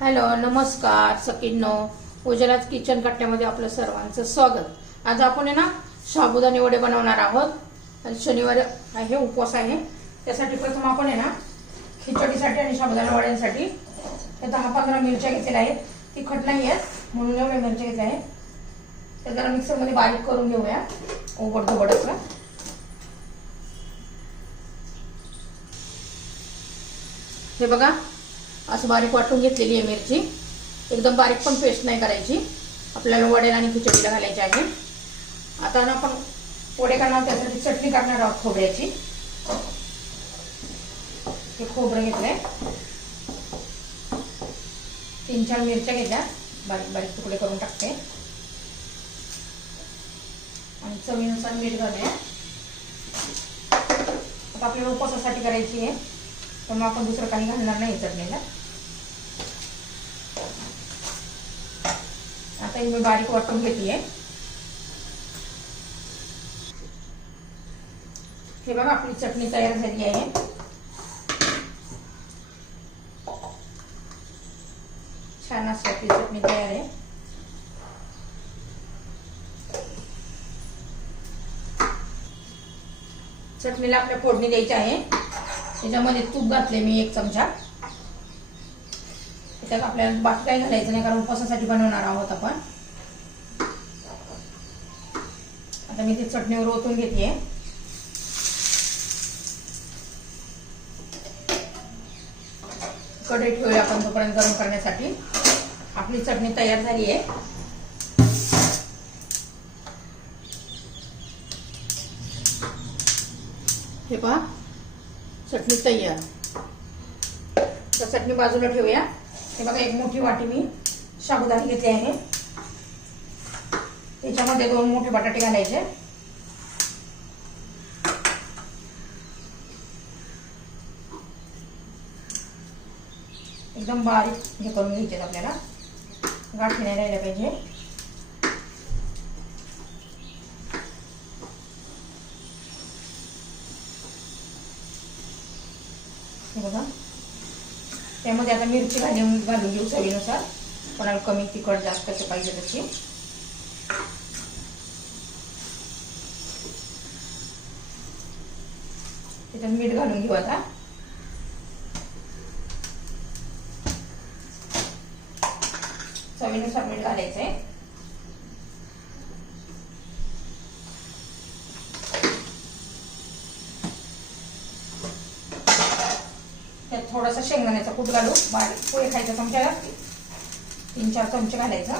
Hello नमस्कार सकिनो उजलाच kitchen कट्ट्यामध्ये आपलं सर्वांचं स्वागत. आज आपण आहे ना साबुदाणे वडे बनवणार आहोत. शनिवार आहे उपवास आहे. त्यासाठी प्रथम आपण आहे ना खिचडीसाठी आणि साबुदाणा वड्यांसाठी हे दहा पंधरा मिरच्या घेतलेल्या आहेत. तिखट नाही आहेत म्हणून एवढ्या मिरच्या घेतल्या आहेत. ते जरा मिक्सरमध्ये बारीक करून घेऊया. ओबड धोबड असं. हे बघा असं बारीक वाटून घेतलेली आहे मिरची. एकदम बारीक पण पेस्ट नाही करायची. आपल्याला वडेल आणि खिचडीला घालायची आहे. आता ना आपण वडे करणार त्यासाठी चटणी करणार आहोत खोबऱ्याची. हे खोबरं घेतलंय. तीन चार मिरच्या घेतल्या. बारीक बारीक तुकडे करून टाकते. आणि चवीनुसार मीठ घालूया. आता आपल्याला उपवासासाठी करायची आहे. तर मग आपण दुसरं काही घालणार नाही चटणीला. आता मी बारीक वाटून घेते हे बघा आपली चटणी तयार झाली आहे. छान अशी आपली चटणी तयार आहे. चटणीला आपल्या फोडणी द्यायची आहे. त्याच्यामध्ये तूप घातले मी एक चमचा. त्याच्यात आपल्याला बाकी काही घालायचं नाही कारण उपवासासाठी बनवणार आहोत आपण. आता मी ती चटणीवर ओतून घेते. कढई ठेवूया आपण तोपर्यंत गरम करण्यासाठी. आपली चटणी तयार झाली आहे. हे पहा चटणी तयार. तर चटणी बाजूला ठेवूया. हे बघा एक मोठी वाटी मी साबुदाणे घेतली आहे. त्याच्यामध्ये दोन मोठे बटाटे घालायचे. एकदम बारीक हे करून घ्यायचे आपल्याला. गाठी नाही राहिलं पाहिजे. हे बघा. त्यामध्ये आता मिरची घालून घालून घेऊ चवीनुसार. कोणाला कमी तिखट जास्त पाहिजे तशी. त्याच्यात मीठ घालून घेऊ आता चवीनुसार मीठ घालायचं आहे त्यात थोडासा शेंगदाण्याचा कूट घालू. बारीक पोहे खायचा चमचा तीन चार चमचे घालायचा.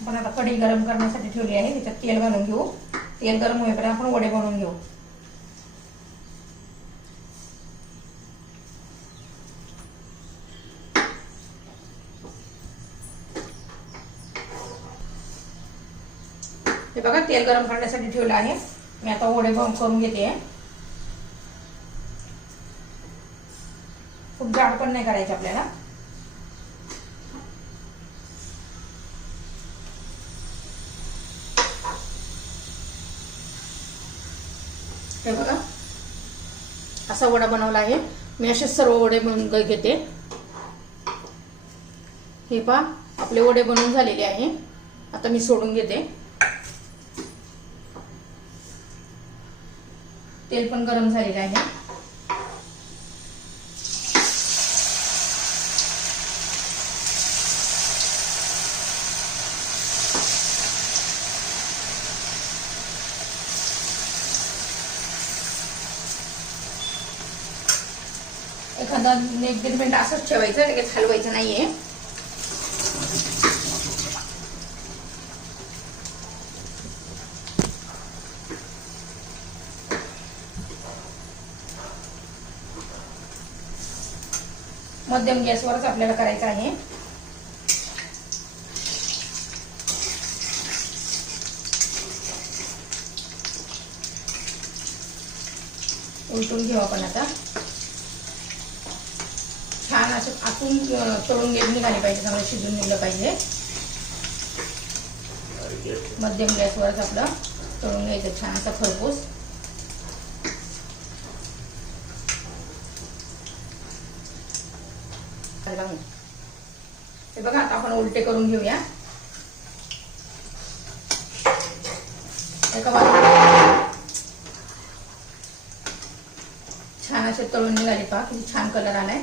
आपण आता कढी गरम करण्यासाठी ठेवली आहे. त्याच्यात तेल घालून घेऊ. तेल गरम होईपर्यंत आपण वडे बनवून घेऊ. हे बघा तेल गरम करण्यासाठी ठेवलं आहे. मी आता वडे बंद करून घेते. खूप जाड पण नाही करायचे आपल्याला. हे बघा. असा वडा बनवला आहे. मी असे सर्व वडे बनवून घेते. हे पहा आपले वडे बनवून झालेले आहे. आता मी सोडून घेते. तेल पण गरम झालेलं आहे. एखादा एक दीड मिनिट असंच ठेवायचं लगेच हलवायचं नाहीये. मध्यम गॅसवरच आपल्याला करायचं आहे. उलटून घेऊ आपण आता. छान असं आतून तळून घेऊन निघाले पाहिजे चांगलं शिजून निघलं पाहिजे. मध्यम गॅसवरच आपलं तळून घ्यायचं छान असा खरपूस. हे बघा आता आपण उलटे करून घेऊया. छान असे तळून निघाले पहा किती छान कलर आलाय.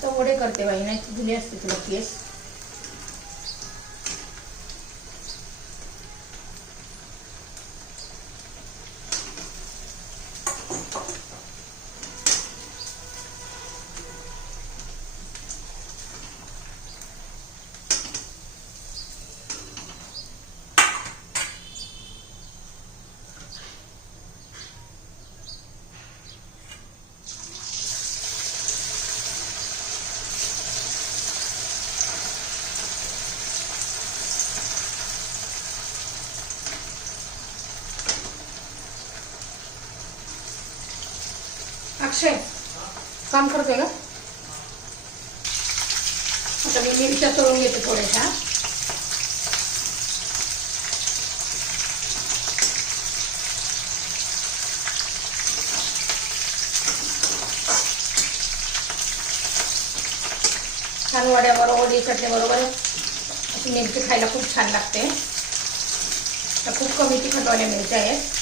आता वडे करते बाई नाही दिली असते तुला केस. अक्षय काम करतोय का? आता मी मिरच्या तळून घेते थोड्याशा. छान वड्याबरोबर वडी चटणीबरोबर अशी मिरची खायला खूप छान लागते. तर खूप कमी तिखटवाल्या मिरच्या आहेत.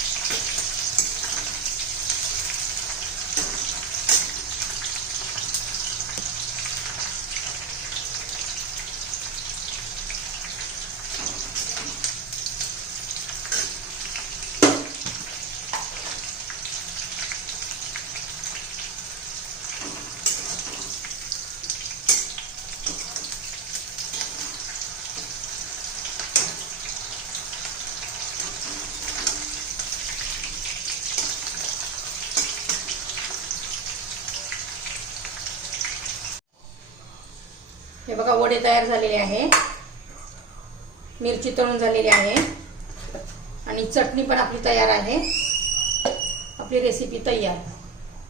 हे बघा वडे तयार झालेले आहे. मिरची तळून झालेली आहे. आणि चटणी पण आपली तयार आहे. आपली रेसिपी तयार.